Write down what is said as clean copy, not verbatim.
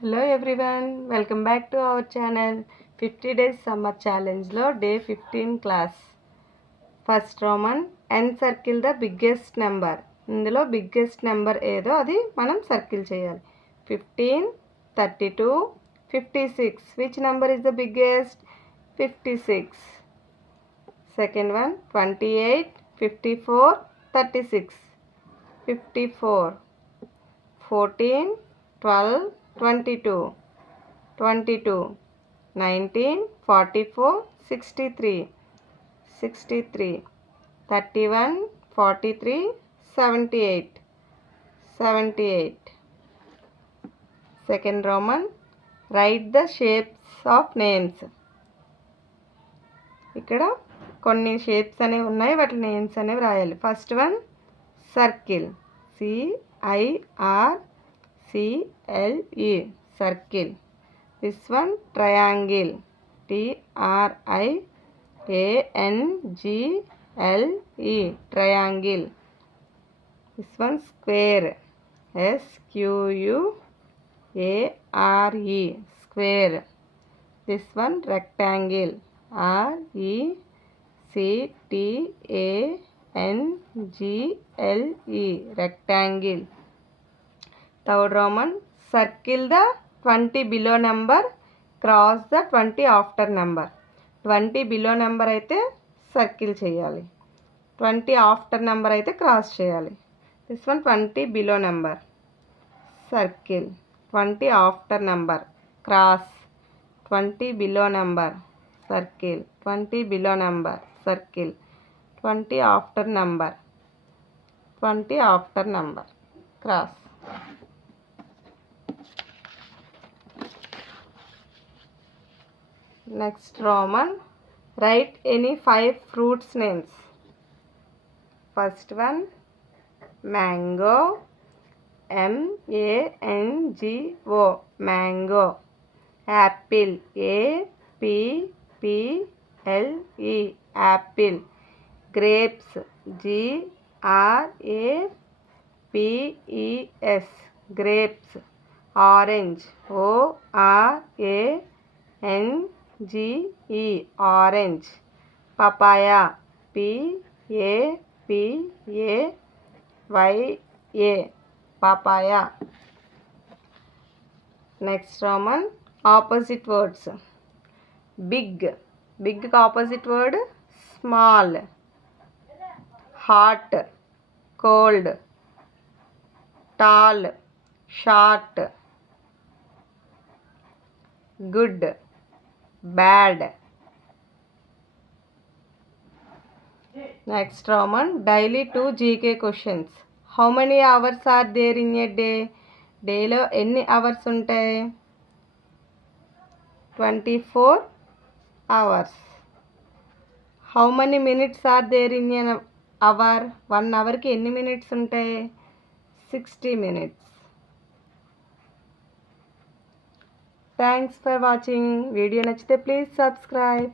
Hello everyone, welcome back to our channel. 50 days summer challenge lo day 15 class. First Roman, encircle the biggest number. ఇందులో biggest number ఏదో అది మనం circle చేయాలి. 15, 32, 56. Which number is the biggest? 56. Second one, 28, 54, 36. 54. 14, 12, 22. 22, 19, 44, 63. 63, 31, 43, 78. 78. Second Roman, write the shapes of names. ఇక్కడ కొన్ని shapes అనేవి ఉన్నాయి, వాటి నేమ్స్ అనేవి రాయాలి. First one circle, CIRCLE, circle. This one triangle, TRIANGLE, triangle. This one square, SQUARE, square. This one rectangle, RECTANGLE, rectangle. Third Roman, circle the 20 below number, cross the 20 after number. 20 below number అయితే circle చేయాలి, 20 after number అయితే cross చేయాలి. This one 20 below number circle, 20 after number cross, 20 below number circle, 20 below number circle, 20 after number, 20 after number cross. Next Roman, write any 5 fruits names. First one mango, MANGO, mango. Apple, APPLE, apple. Grapes, GRAPES, grapes. Orange, ORANGE, orange. Papaya, PAPAYA, papaya. Next Roman, opposite words. Big, big opposite word small. Hot, cold. Tall, short. Good, bad. Next Roman, daily 2 GK questions. How many hours are there in a day? డేలో ఎన్ని hours ఉంటాయి? 24 hours. How many minutes are there in an hour? 1 అవర్కి ఎన్ని minutes ఉంటాయి? 60 minutes. Thanks for watching. Video నచ్చితే please subscribe.